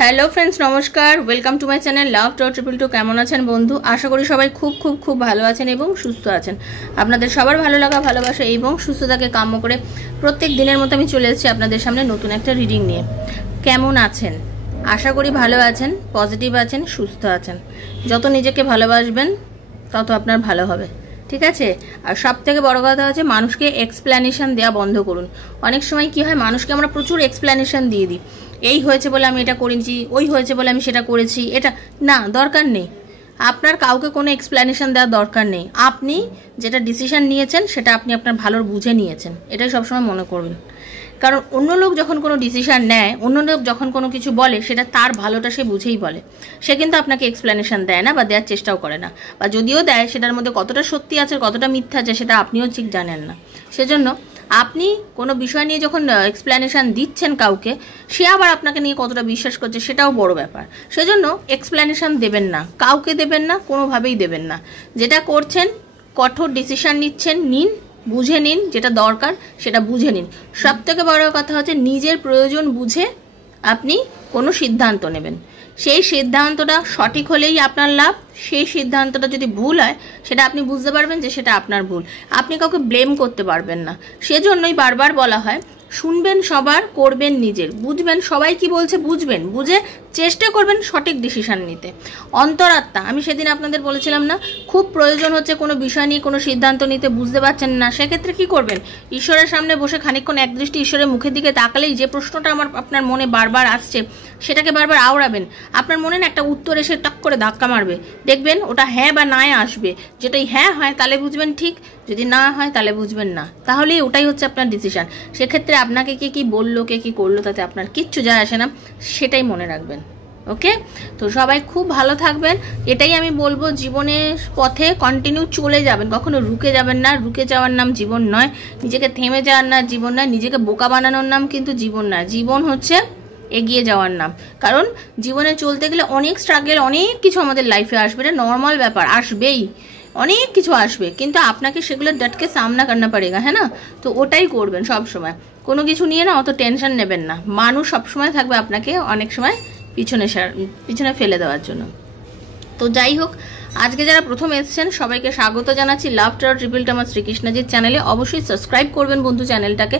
Hello friends, নমস্কার। Welcome to my channel love to 222। কেমন আছেন বন্ধু? আশা করি সবাই খুব খুব খুব ভালো আছেন এবং সুস্থ আছেন। আপনাদের সবার ভালো লাগা, ভালোবাসা এবং সুস্থতাকে কাম্য করে প্রত্যেক দিনের মতো আমি চলে এসেছি আপনাদের সামনে নতুন একটা রিডিং নিয়ে। কেমন আছেন? আশা করি ভালো আছেন, পজিটিভ আছেন, সুস্থ আছেন। যত নিজেকে ভালোবাসবেন তত আপনার ভালো হবে, ঠিক আছে? আর সব থেকে বড় কথা হচ্ছে মানুষকে এক্সপ্লেনেশন দেওয়া বন্ধ করুন। অনেক সময় কি হয়, মানুষকে আমরা প্রচুর এক্সপ্লেনেশন দিয়ে দিই। এই হয়েছে বলে আমি এটা করেছি, ওই হয়েছে বলে আমি সেটা করেছি, এটা না, দরকার নেই। আপনার কাউকে কোনো এক্সপ্লেনেশন দেওয়ার দরকার নেই। আপনি যেটা ডিসিশন নিয়েছেন সেটা আপনি আপনার ভালোর বুঝে নিয়েছেন, এটাই সবসময় মনে করবেন। কারণ অন্য লোক যখন কোনো ডিসিশন নেয়, অন্য লোক যখন কোনো কিছু বলে, সেটা তার ভালোটা সে বুঝেই বলে। সে কিন্তু আপনাকে এক্সপ্লেনেশন দেয় না বা দেওয়ার চেষ্টাও করে না, বা যদিও দেয় সেটার মধ্যে কতটা সত্যি আছে কতটা মিথ্যা আছে সেটা আপনিও ঠিক জানেন না। সেজন্য আপনি কোনো বিষয় নিয়ে যখন এক্সপ্লেনেশন দিচ্ছেন কাউকে, সে আবার আপনাকে নিয়ে কতটা বিশ্বাস করছে সেটাও বড় ব্যাপার। সেজন্য এক্সপ্লেনেশন দেবেন না, কাউকে দেবেন না, কোনোভাবেই দেবেন না। যেটা করছেন, কঠোর ডিসিশন নিচ্ছেন, নিন, বুঝে নিন, যেটা দরকার সেটা বুঝে নিন। সব থেকে বড় কথা হচ্ছে নিজের প্রয়োজন বুঝে আপনি কোনো সিদ্ধান্ত নেবেন। সেই সিদ্ধান্তটা সঠিক হলেই আপনার লাভ। সেই সিদ্ধান্তটা যদি ভুল হয়, সেটা আপনি বুঝতে পারবেন যে সেটা আপনার ভুল। আপনি কাউকে ব্লেম করতে পারবেন না। সেজন্যই বারবার বলা হয়, শুনবেন সবার, করবেন নিজের। বুঝবেন সবাই কি বলছে, বুঝবেন, বুঝে চেষ্টা করবেন সঠিক ডিসিশন নিতে। অন্তরাত্মা, আমি সেদিন আপনাদের বলেছিলাম না, খুব প্রয়োজন হচ্ছে কোনো বিষয় নিয়ে কোনো সিদ্ধান্ত নিতে, বুঝতে পারছেন না, সেক্ষেত্রে কি করবেন? ঈশ্বরের সামনে বসে খানিকক্ষণ একদৃষ্টি ঈশ্বরের মুখের দিকে তাকালেই যে প্রশ্নটা আপনার মনে বারবার আসছে সেটাকে বারবার আওড়াবেন। আপনার মনে না একটা উত্তর এসে টক করে ধাক্কা মারবে, দেখবেন ওটা হ্যাঁ বা নায় আসবে। যেটাই হ্যাঁ হয় তাহলে বুঝবেন ঠিক, যদি না হয় তাহলে বুঝবেন না। তাহলেই ওটাই হচ্ছে আপনার ডিসিশন। সেক্ষেত্রে আপনাকে কে কি বললো, কে কি করলো, তাতে আপনার কিচ্ছু যায় আসে না, সেটাই মনে রাখবেন। ওকে? তো সবাই খুব ভালো থাকবেন, এটাই আমি বলবো। জীবনের পথে কন্টিনিউ চলে যাবেন, কখনো রুকে যাবেন না। রুকে যাওয়ার নাম জীবন নয়, নিজেকে থেমে যাওয়ার না জীবন নয়, নিজেকে বোকা বানানোর নাম কিন্তু জীবন নয়। জীবন হচ্ছে এগিয়ে যাওয়ার নাম। কারণ জীবনে চলতে গেলে অনেক স্ট্রাগল, অনেক কিছু আমাদের লাইফে আসবে, এটা নর্মাল ব্যাপার, আসবেই, অনেক কিছু আসবে, কিন্তু আপনাকে সেগুলো ডটকে সামনা করনা পড়েগা, হ্যাঁ না? তো ওটাই করবেন সব সময়। কোনো কিছু নিয়ে না অত টেনশন নেবেন না। মানুষ সবসময় থাকবে আপনাকে অনেক সময় পিছনে ফেলে দেওয়ার জন্য। তো যাই হোক, আজকে যারা প্রথম এসেছেন সবাইকে স্বাগত জানাচ্ছি লাভ টু 222 আমার শ্রীকৃষ্ণজির চ্যানেলে। অবশ্যই সাবস্ক্রাইব করবেন বন্ধু চ্যানেলটাকে,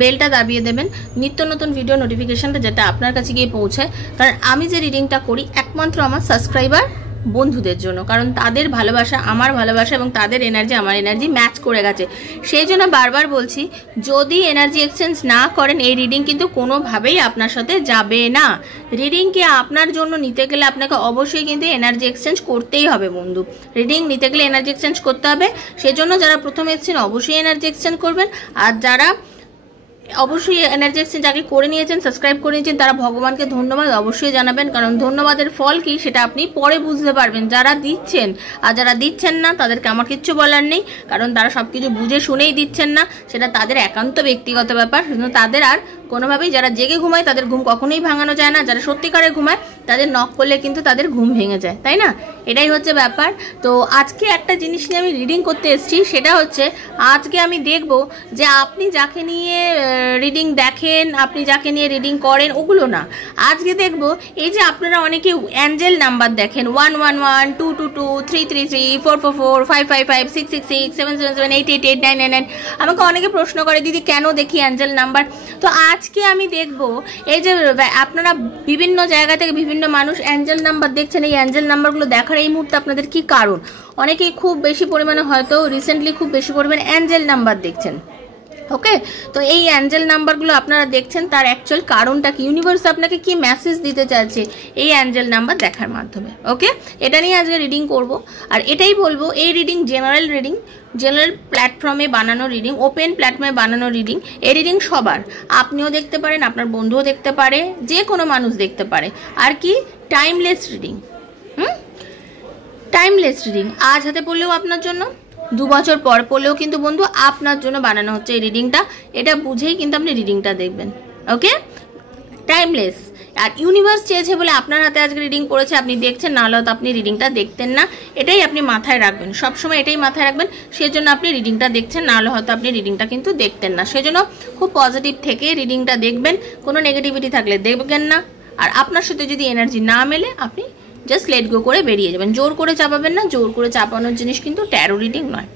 বেলটা দাবিয়ে দেবেন, নিত্য নতুন ভিডিও নোটিফিকেশনটা যাতে আপনার কাছে গিয়ে পৌঁছায়। কারণ আমি যে রিডিংটা করি একমাত্র আমার সাবস্ক্রাইবার বন্ধুদের জন্য, কারণ তাদের ভালোবাসা আমার ভালোবাসা এবং তাদের এনার্জি আমার এনার্জি ম্যাচ করে গেছে। সেই জন্য বারবার বলছি, যদি এনার্জি এক্সচেঞ্জ না করেন এই রিডিং কিন্তু কোনোভাবেই আপনার সাথে যাবে না। রিডিংকে আপনার জন্য নিতে গেলে আপনাকে অবশ্যই কিন্তু এনার্জি এক্সচেঞ্জ করতেই হবে বন্ধু। রিডিং নিতে গেলে এনার্জি এক্সচেঞ্জ করতে হবে। সেজন্য যারা প্রথম এসেছেন অবশ্যই এনার্জি এক্সচেঞ্জ করবেন, আর যারা অবশ্যই এনার্জি এক্সচেঞ্জ আগে করে নিয়েছেন, সাবস্ক্রাইব করে নিয়েছেন, তারা ভগবানকে ধন্যবাদ অবশ্যই জানাবেন। কারণ ধন্যবাদের ফল কি সেটা আপনি পরে বুঝতে পারবেন, যারা দিচ্ছেন। আর যারা দিচ্ছেন না তাদেরকে আমার কিচ্ছু বলার নেই, কারণ তারা সব কিছু বুঝে শুনেই দিচ্ছেন না, সেটা তাদের একান্ত ব্যক্তিগত ব্যাপার। কিন্তু তাদের আর কোনোভাবেই, যারা জেগে ঘুমায় তাদের ঘুম কখনোই ভাঙানো যায় না, যারা সত্যিকারে ঘুমায় তাদের নক করলে কিন্তু তাদের ঘুম ভেঙে যায়, তাই না? এটাই হচ্ছে ব্যাপার। তো আজকে একটা জিনিস নিয়ে আমি রিডিং করতে এসেছি, সেটা হচ্ছে আজকে আমি দেখব যে আপনি যাকে নিয়ে রিডিং দেখেন, আপনি যাকে নিয়ে রিডিং করেন, ওগুলো না। আজকে দেখব এই যে আপনারা অনেকে অ্যাঞ্জেল নাম্বার দেখেন, 111 222 333 444 555 666 777 888 999। আমাকে অনেকে প্রশ্ন করে, দিদি কেন দেখি অ্যাঞ্জেল নাম্বার? তো আজকে আমি দেখব এই যে আপনারা বিভিন্ন জায়গা থেকে বিভিন্ন মানুষ অ্যাঞ্জেল নাম্বার দেখছেন, এই অ্যাঞ্জেল নাম্বারগুলো দেখার এই মুহূর্তে আপনাদের কি কারণ? অনেকেই খুব বেশি পরিমাণে, হয়তো রিসেন্টলি খুব বেশি পরিমাণে অ্যাঞ্জেল নাম্বার দেখছেন। ওকে? তো এই অ্যাঞ্জেল নাম্বারগুলো আপনারা দেখছেন, তার অ্যাকচুয়াল কারণটা কি, ইউনিভার্স আপনাকে কি মেসেজ দিতে চাইছে এই অ্যাঞ্জেল নাম্বার দেখার মাধ্যমে। ওকে? এটা নিয়ে আজকে রিডিং করব। আর এটাই বলবো, এই রিডিং জেনারেল রিডিং, জেনারেল প্ল্যাটফর্মে বানানো রিডিং, ওপেন প্ল্যাটফর্মে বানানো রিডিং। এই রিডিং সবার, আপনিও দেখতে পারেন, আপনার বন্ধুও দেখতে পারে, যে কোনো মানুষ দেখতে পারে। আর কি, টাইমলেস রিডিং। টাইমলেস রিডিং, আজ হাতে পড়লেও আপনার জন্য, 2 বছর পর পড়লেও কিন্তু বন্ধু আপনার জন্য বানানো হচ্ছে এই রিডিংটা। এটা বুঝেই কিন্তু আপনি রিডিংটা দেখবেন। ওকে? টাইমলেস। আর ইউনিভার্স চেয়েছে বলে আপনার হাতে আজকে রিডিং পড়েছে, আপনি দেখছেন, না হলে তো আপনি রিডিংটা দেখতেন না। এটাই আপনি মাথায় রাখবেন, সবসময় এটাই মাথায় রাখবেন। সেজন্য আপনি রিডিংটা দেখছেন, না হলে হয়তো আপনি রিডিংটা কিন্তু দেখতেন না। সেজন্য খুব পজিটিভ থেকে রিডিংটা দেখবেন, কোনো নেগেটিভিটি থাকলে দেখবেন না, আর আপনার সাথে যদি এনার্জি না মেলে আপনি জাস্ট লেট গো করে বেরিয়ে যাবেন। জোর করে চাপাবেন না, জোর করে চাপানোর জিনিস কিন্তু ট্যারো রিডিং নয়।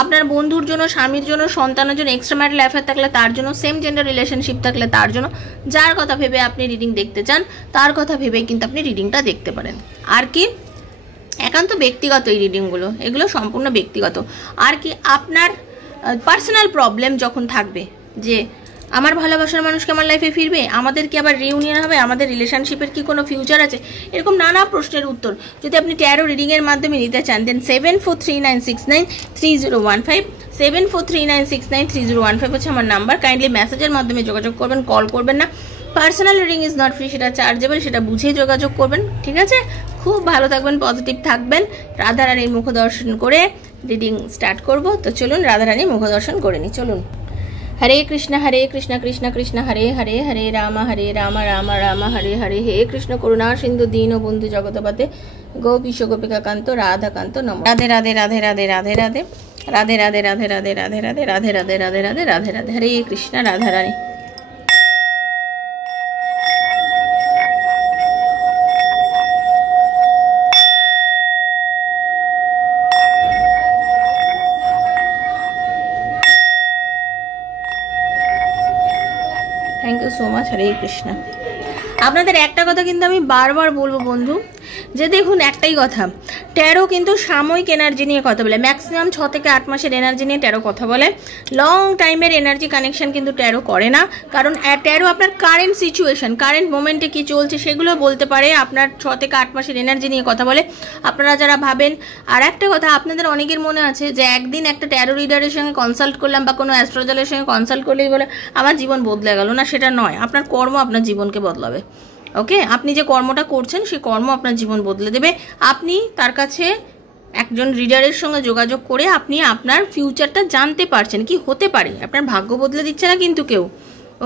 আপনার বন্ধুর জন্য, স্বামীর জন্য, সন্তানের জন্য, এক্সট্রা ম্যারিটাল অ্যাফেয়ার থাকলে তার জন্য, সেম জেন্ডার রিলেশনশিপ থাকলে তার জন্য, যার কথা ভেবে আপনি রিডিং দেখতে চান তার কথা ভেবেই কিন্তু আপনি রিডিংটা দেখতে পারেন। আর কি একান্ত ব্যক্তিগত এই রিডিংগুলো, এগুলো সম্পূর্ণ ব্যক্তিগত। আর কি আপনার পার্সোনাল প্রবলেম যখন থাকবে যে আমার ভালোবাসার মানুষকে আমার লাইফে ফিরবে, আমাদের কি আবার রিউনিয়ন হবে, আমাদের রিলেশনশিপের কি কোনো ফিউচার আছে, এরকম নানা প্রশ্নের উত্তর যদি আপনি ট্যারো রিডিংয়ের মাধ্যমে নিতে চান, দেন 7439693015 7439693015 হচ্ছে আমার নাম্বার। কাইন্ডলি মেসেজের মাধ্যমে যোগাযোগ করবেন, কল করবেন না। Personal reading is not free, সেটা চার্জেবল, সেটা বুঝেই যোগাযোগ করবেন, ঠিক আছে? খুব ভালো থাকবেন, পজিটিভ থাকবেন। রাধারানীর মুখ দর্শন করে রিডিং স্টার্ট করব। তো চলুন রাধারানীর মুখ দর্শন করে নিই, চলুন। হরে কৃষ্ণ কৃষ্ণ কৃষ্ণ হরে হরে, হরে রাম রাম রাম হরে হরে, হে কৃষ্ণ করুণা সিন্ধু দীন বন্ধু জগৎপতে গোপীশ গোপিকাকান্ত রাধাকান্ত নম। Radhe Radhe Radhe Radhe Radhe Radhe Radhe Radhe Radhe Radhe Radhe Radhe Radhe Radhe Radhe Radhe Radhe Radhe, Hare Krishna Radharani. Thank you so much, Hare Krishna. আপনাদের একটা কথা কিন্তু আমি বারবার বলবো বন্ধু, যে দেখুন একটাই কথা, ট্যারো কিন্তু সাময়িক এনার্জি নিয়ে কথা বলে, ম্যাক্সিমাম 6 থেকে 8 মাসের এনার্জি নিয়ে ট্যারো কথা বলে। লং টাইমের এনার্জি কানেকশন কিন্তু ট্যারো করে না, কারণ ট্যারো আপনার কারেন্ট সিচুয়েশন, কারেন্ট মোমেন্টে কি চলছে সেগুলো বলতে পারে। আপনার 6 থেকে 8 মাসের এনার্জি নিয়ে কথা বলে। আপনারা যারা ভাবেন, আর একটা কথা আপনাদের অনেকের মনে আছে যে একদিন একটা ট্যারো রিডারের সঙ্গে কনসাল্ট করলাম বা কোনো অ্যাস্ট্রোলজারের সঙ্গে কনসাল্ট করলেই বলে আমার জীবন বদলে গেল, না, সেটা নয়। আপনার কর্ম আপনার জীবনকে বদলাবে। ওকে, আপনি যে কর্মটা করছেন সেই কর্ম আপনার জীবন বদলে দেবে। আপনি তার কাছে একজন রিডারের সঙ্গে যোগাযোগ করে আপনি আপনার ফিউচারটা জানতে পারছেন, কি হতে পারে। আপনার ভাগ্য বদলে দিচ্ছে না কিন্তু কেউ।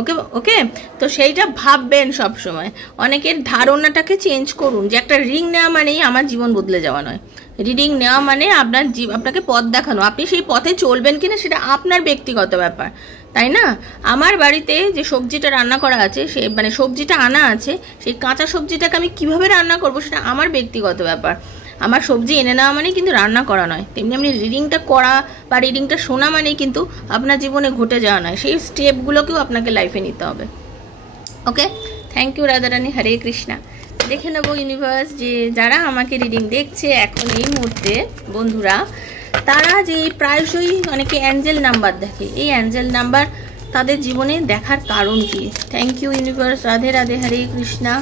ওকে ওকে, তো সেইটা ভাববেন সব সময়। অনেকের ধারণাটাকে চেঞ্জ করুন যে একটা রিং নেওয়া মানেই আমার জীবন বদলে যাওয়া নয়। রিডিং নেওয়া মানে আপনাকে পথ দেখানো, আপনি সেই পথে চলবেন কিনা সেটা আপনার ব্যক্তিগত ব্যাপার, তাই না? আমার বাড়িতে যে সবজিটা রান্না করা আছে, সে মানে সবজিটা আনা আছে, সেই কাঁচা সবজিটাকে আমি কিভাবে রান্না করব সেটা আমার ব্যক্তিগত ব্যাপার। আমার সবজি এনে নেওয়া মানে কিন্তু রান্না করা নয়। তেমনি আপনি রিডিংটা করা বা রিডিংটা শোনা মানেই কিন্তু আপনার জীবনে ঘটে যাওয়া নয়। সেই স্টেপগুলোকেও আপনাকে লাইফে নিতে হবে। ওকে, থ্যাংক ইউ রাধারানী, হরে কৃষ্ণা। দেখে নেবো ইউনিভার্স যে যারা আমাকে রিডিং দেখছে এখন এই মুহূর্তে বন্ধুরা, তারা যে প্রায়শই অনেকে অ্যাঞ্জেল নাম্বার দেখে, এই অ্যাঞ্জেল নাম্বার তাদের জীবনে দেখার কারণ কি? Thank you universe, Radhe Radhe, Hare Krishna.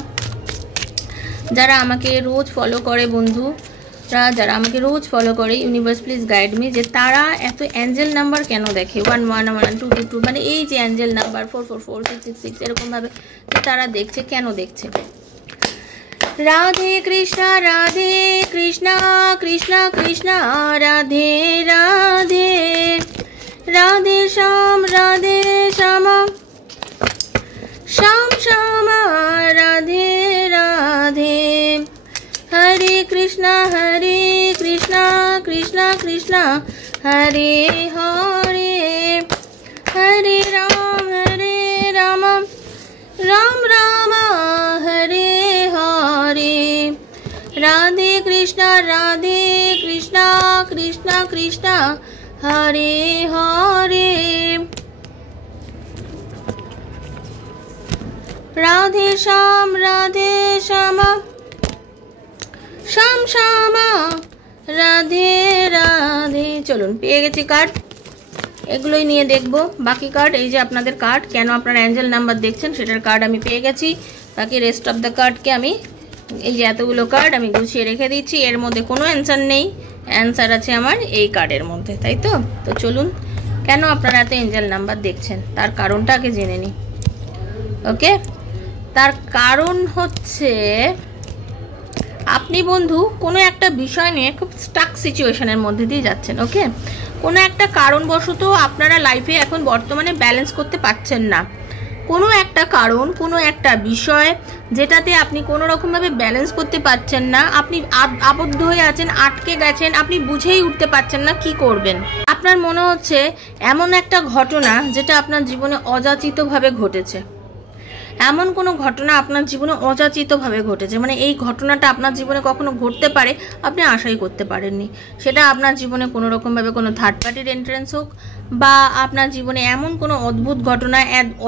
যারা আমাকে রোজ ফলো করে বন্ধুরা, যারা আমাকে রোজ ফলো করে, ইউনিভার্স প্লিজ গাইড মি যে তারা এত অ্যাঞ্জেল নাম্বার কেন দেখে, 1111222, মানে এই যে অ্যাঞ্জেল নাম্বার 444666 এরকমভাবে তারা দেখছে, কেন দেখছে? রাধে কৃষ্ণা কৃষ্ণা কৃষ্ণা রাধে রাধে, রাধে শ্যাম শ্যাম শ্যাম রাধে রাধে, হরে কৃষ্ণা কৃষ্ণ কৃষ্ণ হরে হরে, হরে রাম রাম রাম হরে হরে, রাধে কৃষ্ণ কৃষ্ণ কৃষ্ণ হরে হরে, রাধে শ্যাম শ্যাম শ্যাম রাধে রাধে। চলুন, পেয়ে গেছি কার্ড, এগুলোই নিয়ে দেখবো বাকি কার্ড। এই যে আপনাদের কার্ড, কেন আপনারা অ্যাঞ্জেল নাম্বার দেখছেন সেটার কার্ড আমি পেয়ে গেছি। বাকি রেস্ট অফ দ্য কার্ডকে আমি, এই যে এতগুলো কার্ড আমি গুছিয়ে রেখে দিচ্ছি, এর মধ্যে কোনো অ্যান্সার নেই, অ্যান্সার আছে আমার এই কার্ডের মধ্যে, তাই তো? তো চলুন, কেন আপনারা এত অ্যাঞ্জেল নাম্বার দেখছেন তার কারণটা আগে জেনে নিই। ওকে, তার কারণ হচ্ছে আপনি বন্ধু কোনো একটা বিষয় নিয়ে খুব স্টাক সিচুয়েশনের মধ্যে দিয়ে যাচ্ছেন। ওকে, কোনো একটা কারণবশত আপনারা লাইফে এখন বর্তমানে ব্যালেন্স করতে পারছেন না। কোনো একটা কারণ, কোনো একটা বিষয় যেটাতে আপনি কোনো রকমভাবে ব্যালেন্স করতে পারছেন না, আপনি আবদ্ধ হয়ে আছেন, আটকে গেছেন, আপনি বুঝেই উঠতে পারছেন না কি করবেন। আপনার মনে হচ্ছে এমন একটা ঘটনা যেটা আপনার জীবনে অযাচিতভাবে ঘটেছে, এমন কোনো ঘটনা আপনার জীবনে অযাচিতভাবে ঘটেছে, মানে এই ঘটনাটা আপনার জীবনে কখনো ঘটতে পারে আপনি আশাই করতে পারেননি। সেটা আপনার জীবনে কোনো রকমভাবে কোনো থার্ড পার্টির এন্ট্রেন্স হোক, বা আপনার জীবনে এমন কোনো অদ্ভুত ঘটনা,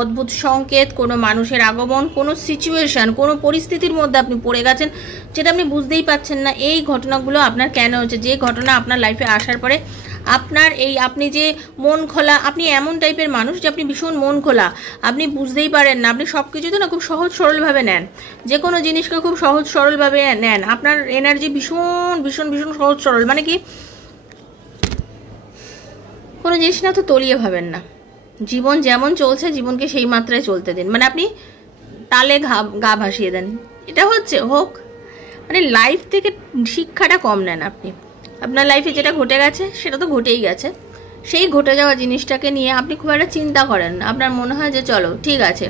অদ্ভুত সংকেত, কোনো মানুষের আগমন, কোনো সিচুয়েশন, কোনো পরিস্থিতির মধ্যে আপনি পড়ে গেছেন যেটা আপনি বুঝতেই পারছেন না এই ঘটনাগুলো আপনার কেন হচ্ছে। যে ঘটনা আপনার লাইফে আসার পরে আপনার আপনি যে মন খোলা, আপনি এমন টাইপের মানুষ যে আপনি ভীষণ মন খোলা, আপনি বুঝতেই পারেন না, আপনি সব কিছুতে না খুব সহজ সরলভাবে নেন, যে কোনো জিনিসকে খুব সহজ সরলভাবে নেন। আপনার এনার্জি ভীষণ ভীষণ ভীষণ সহজ সরল, মানে কি কোনো জিনিস না তো তলিয়ে ভাবেন না। জীবন যেমন চলছে জীবনকে সেই মাত্রায় চলতে দিন, মানে আপনি তালে গা ভাসিয়ে দেন, এটা হচ্ছে হোক, মানে লাইফ থেকে শিক্ষাটা কম নেন আপনি। আপনার লাইফে যেটা ঘটে গেছে সেটা তো ঘটেই গেছে, সেই ঘটে যাওয়া জিনিসটাকে নিয়ে আপনি খুব একটা চিন্তা করেন না। আপনার মনে হয় যে চলো ঠিক আছে,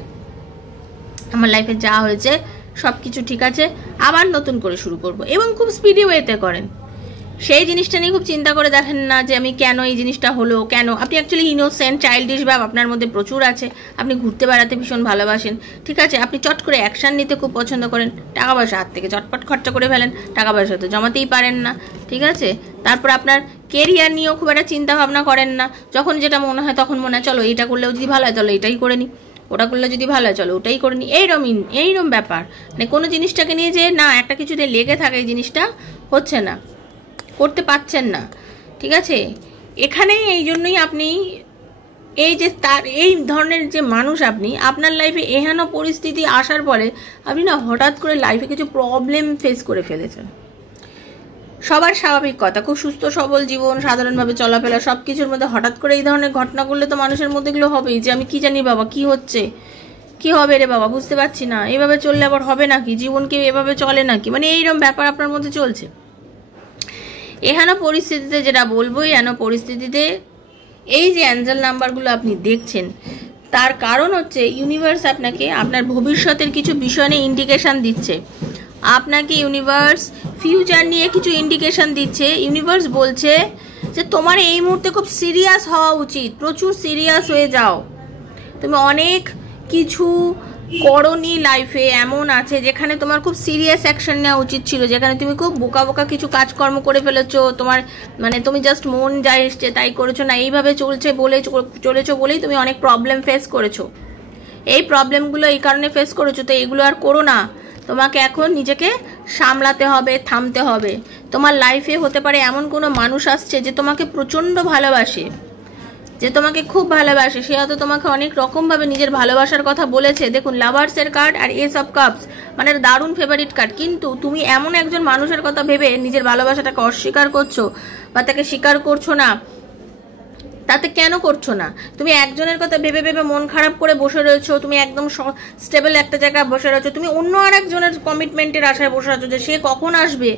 আমার লাইফে যা হয়েছে সব কিছু ঠিক আছে, আবার নতুন করে শুরু করব, এবং খুব স্পিডি ওয়েতে করেন। সেই জিনিসটা নিয়ে খুব চিন্তা করে দেখেন না যে আমি কেন এই জিনিসটা হলো, কেন। আপনি অ্যাকচুয়ালি ইনোসেন্ট, চাইল্ডিশ ভাব আপনার মধ্যে প্রচুর আছে। আপনি ঘুরতে বেড়াতে ভীষণ ভালোবাসেন, ঠিক আছে, আপনি চট করে অ্যাকশান নিতে খুব পছন্দ করেন, টাকা পয়সা হাত থেকে চটপট খরচা করে ফেলেন, টাকা পয়সা তো জমাতেই পারেন না, ঠিক আছে। তারপর আপনার কেরিয়ার নিয়েও খুব একটা চিন্তা ভাবনা করেন না, যখন যেটা মনে হয় তখন মনে হয় চলো এইটা করলেও যদি ভালো হয় চলো এটাই করে নিই, ওটা করলে যদি ভালো হয় চলো ওটাই করে নিই, এইরকম ব্যাপার। মানে কোনো জিনিসটাকে নিয়ে যে না একটা কিছুতে লেগে থাকে এই জিনিসটা হচ্ছে না, করতে পারছেন না, ঠিক আছে। এখানেই এই জন্যই আপনি এই যে তার এই ধরনের যে মানুষ, আপনি আপনার লাইফে এহেন পরিস্থিতি আসার পরে আপনি না হঠাৎ করে লাইফে কিছু প্রবলেম ফেস করে ফেলেছেন। সবার স্বাভাবিক কথা, খুব সুস্থ সবল জীবন, সাধারণভাবে চলাফেরা, সব কিছুর মধ্যে হঠাৎ করে এই ধরনের ঘটনা করলে তো মানুষের মধ্যে এগুলো হবেই, যে আমি কি জানি বাবা কি হচ্ছে, কি হবে রে বাবা বুঝতে পারছি না, এভাবে চললে আবার হবে নাকি, জীবন কি এভাবে চলে নাকি, মানে এইরকম ব্যাপার আপনার মধ্যে চলছে। এহেন পরিস্থিতিতে যেটা বলবো, এহেন পরিস্থিতিতে এই যে অ্যাঞ্জেল নাম্বারগুলো আপনি দেখছেন, তার কারণ হচ্ছে ইউনিভার্স আপনাকে আপনার ভবিষ্যতের কিছু বিষয় নিয়ে ইন্ডিকেশান দিচ্ছে। আপনাকে ইউনিভার্স ফিউচার নিয়ে কিছু ইন্ডিকেশান দিচ্ছে। ইউনিভার্স বলছে যে তোমার এই মুহূর্তে খুব সিরিয়াস হওয়া উচিত, প্রচুর সিরিয়াস হয়ে যাও। তুমি অনেক কিছু করনি লাইফে, এমন আছে যেখানে তোমার খুব সিরিয়াস অ্যাকশন নেওয়া উচিত ছিল, যেখানে তুমি খুব বোকা বোকা কিছু কাজকর্ম করে ফেলেছো, তোমার মানে তুমি জাস্ট মন যা এসছে তাই করেছো না, এইভাবে চলেছো বলেই তুমি অনেক প্রবলেম ফেস করেছো। এই প্রবলেমগুলো এই কারণে ফেস করেছো, তো এগুলো আর করো না। তোমাকে এখন নিজেকে সামলাতে হবে, থামতে হবে। তোমার লাইফে হতে পারে এমন কোনো মানুষ আসছে যে তোমাকে প্রচণ্ড ভালোবাসে, যে তোমাকে খুব ভালোবাসে, সে হয়তো তোমাকে অনেক রকমভাবে নিজের ভালোবাসার কথা বলেছে। দেখুন লাভার্সের কার্ড আর এস অফ কাপস মানে দারুণ ফেভারিট কার্ড, কিন্তু তুমি এমন একজন মানুষের কথা ভেবে নিজের ভালোবাসাটাকে অস্বীকার করছো বা তাকে স্বীকার করছো না। তাতে কেন করছো না? তুমি একজনের কথা ভেবে ভেবে মন খারাপ করে বসে রয়েছো, তুমি একদম স্টেবল একটা জায়গায় বসে রয়েছো, তুমি অন্য আর একজনের কমিটমেন্টের আশায় বসে আছো যে সে কখন আসবে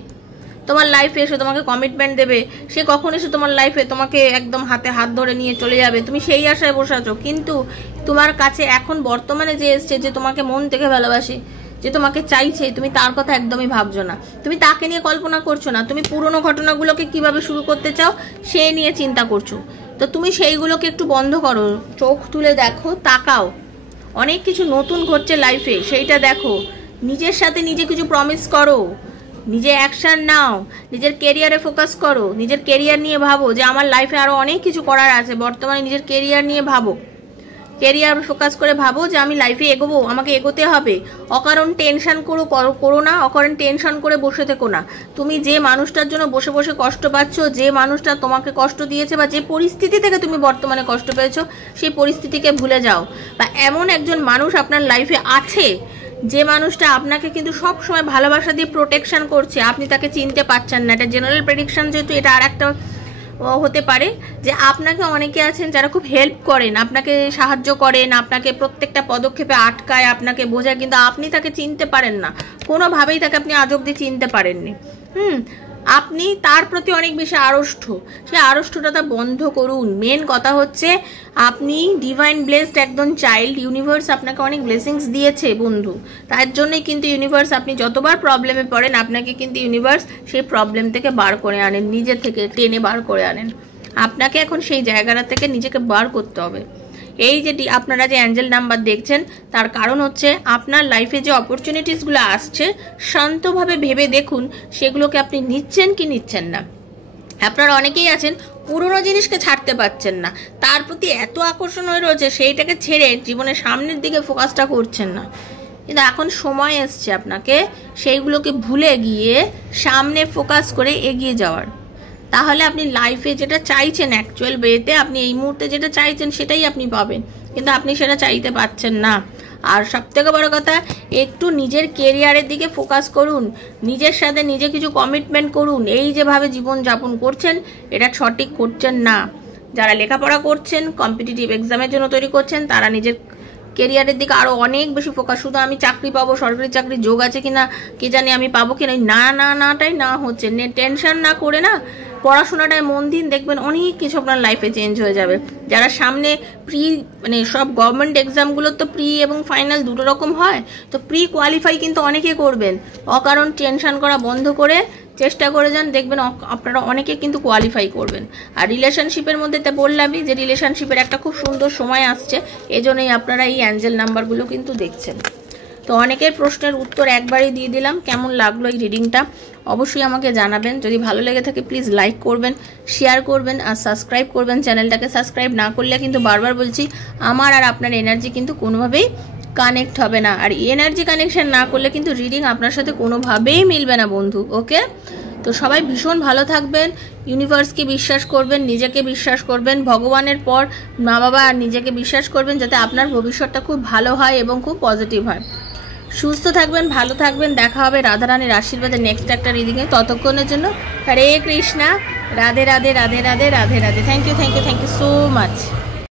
তোমার লাইফে, এসে তোমাকে কমিটমেন্ট দেবে, সে কখন এসে তোমার লাইফে তোমাকে একদম হাতে হাত ধরে নিয়ে চলে যাবে, তুমি সেই আশায় বসে আছো। কিন্তু তোমার কাছে এখন বর্তমানে যে এসছে, যে তোমাকে মন থেকে ভালোবাসে, যে তোমাকে চাইছে, তুমি তার কথা একদমই ভাবছো না, তুমি তাকে নিয়ে কল্পনা করছো না, তুমি পুরনো ঘটনাগুলোকে কিভাবে শুরু করতে চাও সে নিয়ে চিন্তা করছো। তো তুমি সেইগুলোকে একটু বন্ধ করো, চোখ তুলে দেখো, তাকাও, অনেক কিছু নতুন ঘটছে লাইফে, সেইটা দেখো, নিজের সাথে নিজে কিছু প্রমিস করো, নিজে অ্যাকশন নাও, নিজের কেরিয়ারে ফোকাস করো, নিজের কেরিয়ার নিয়ে ভাবো যে আমার লাইফে আরো অনেক কিছু করার আছে। বর্তমানে নিজের কেরিয়ার নিয়ে ভাবো, কেরিয়ার ফোকাস করে ভাবো যে আমি লাইফে এগোবো, আমাকে এগোতে হবে। অকারণ টেনশন করো না, অকারণ টেনশন করে বসে থেকো না। তুমি যে মানুষটার জন্য বসে বসে কষ্ট পাচ্ছ, যে মানুষটা তোমাকে কষ্ট দিয়েছে বা যে পরিস্থিতি থেকে তুমি বর্তমানে কষ্ট পেয়েছো, সেই পরিস্থিতিকে ভুলে যাও। বা এমন একজন মানুষ আপনার লাইফে আছে যে মানুষটা আপনাকে কিন্তু সব সময় ভালোবাসা দিয়ে প্রোটেকশন করছে, আপনি তাকে চিনতে পারছেন না। এটা জেনারেল প্রেডিকশন, যেহেতু এটা আর একটা হতে পারে যে আপনাকে অনেকে আছেন যারা খুব হেল্প করেন, আপনাকে সাহায্য করেন, আপনাকে প্রত্যেকটা পদক্ষেপে আটকায়, আপনাকে বোঝায়, কিন্তু আপনি তাকে চিনতে পারেন না, কোনোভাবেই তাকে আপনি আজ অব্দি চিনতে পারেননি। আপনি তার প্রতি অনেক বেশি আড়ষ্ট, সেই আড়ষ্টটা বন্ধ করুন। মেন কথা হচ্ছে আপনি ডিভাইন ব্লেসড একদম চাইল্ড, ইউনিভার্স আপনাকে অনেক ব্লেসিংস দিয়েছে বন্ধু, তার জন্যই কিন্তু ইউনিভার্স, আপনি যতবার প্রবলেমে পড়েন আপনাকে কিন্তু ইউনিভার্স সেই প্রবলেম থেকে বার করে আনেন, নিজে থেকে টেনে বার করে আনেন। আপনাকে এখন সেই জায়গাটা থেকে নিজেকে বার করতে হবে। এই যে আপনারা যে অ্যাঞ্জেল নাম্বার দেখছেন তার কারণ হচ্ছে আপনার লাইফে যে অপরচুনিটিসগুলো আসছে শান্তভাবে ভেবে দেখুন সেগুলোকে আপনি নিচ্ছেন কি নিচ্ছেন না। আপনারা অনেকেই আছেন পুরনো জিনিসকে ছাড়তে পারছেন না, তার প্রতি এত আকর্ষণ হয়ে রয়েছে সেইটাকে ছেড়ে জীবনের সামনের দিকে ফোকাসটা করছেন না। কিন্তু এখন সময় এসছে আপনাকে সেইগুলোকে ভুলে গিয়ে সামনে ফোকাস করে এগিয়ে যাওয়ার। তাহলে আপনি লাইফে যেটা চাইছেন অ্যাকচুয়াল ওয়েতে আপনি এই মুহূর্তে যেটা চাইছেন সেটাই আপনি পাবেন, কিন্তু আপনি সেটা চাইতে পারছেন না। আর সবথেকে বড় কথা, একটু নিজের কেরিয়ারের দিকে ফোকাস করুন, নিজের সাথে নিজে কিছু কমিটমেন্ট করুন। এই যেভাবে জীবনযাপন করছেন এটা সঠিক করছেন না। যারা লেখাপড়া করছেন, কম্পিটিটিভ এক্সামের জন্য তৈরি করছেন, তারা নিজের কেরিয়ারের দিকে আরও অনেক বেশি ফোকাস। শুধু আমি চাকরি পাবো, সরকারি চাকরি যোগ আছে কিনা কে জানি, আমি পাবো কিনা, নাটাই না হচ্ছে। টেনশন না করে না পড়াশোনাটায় মন দিন, দেখবেন অনেক কিছু আপনার লাইফে চেঞ্জ হয়ে যাবে। যারা সামনে সব গভর্নমেন্ট এক্সামগুলোর তো প্রি এবং ফাইনাল দুটো রকম হয়, তো প্রি কোয়ালিফাই কিন্তু অনেকে করবেন। অকারণ টেনশন করা বন্ধ করে চেষ্টা করে যান, দেখবেন আপনারা অনেকে কিন্তু কোয়ালিফাই করবেন। আর রিলেশনশিপের মধ্যে তো বললামই যে রিলেশনশিপের একটা খুব সুন্দর সময় আসছে, এজন্যই আপনারা এই অ্যাঞ্জেল নাম্বারগুলো কিন্তু দেখছেন। তো অনেকের প্রশ্নের উত্তর একবারই দিয়ে দিলাম। কেমন লাগলো এই রিডিংটা অবশ্যই আমাকে জানাবেন। যদি ভালো লেগে থাকে প্লিজ লাইক করবেন, শেয়ার করবেন আর সাবস্ক্রাইব করবেন। চ্যানেলটাকে সাবস্ক্রাইব না করলে কিন্তু বারবার বলছি আমার আর আপনার এনার্জি কিন্তু কোনোভাবেই কানেক্ট হবে না। আর এনার্জি কানেকশন না করলে কিন্তু রিডিং আপনার সাথে কোনোভাবেই মিলবে না বন্ধু। ওকে, তো সবাই ভীষণ ভালো থাকবেন, ইউনিভার্সকে বিশ্বাস করবেন, নিজেকে বিশ্বাস করবেন, ভগবানের পর মা বাবা আর নিজেকে বিশ্বাস করবেন, যাতে আপনার ভবিষ্যৎটা খুব ভালো হয় এবং খুব পজিটিভ হয়। সুস্থ থাকবেন, ভালো থাকবেন। দেখা হবে রাধারানীর আশীর্বাদে নেক্সট একটা রিডিংয়ে। ততক্ষণের জন্য Hare Krishna, Radhe Radhe Radhe Radhe Radhe Radhe. Thank you so much.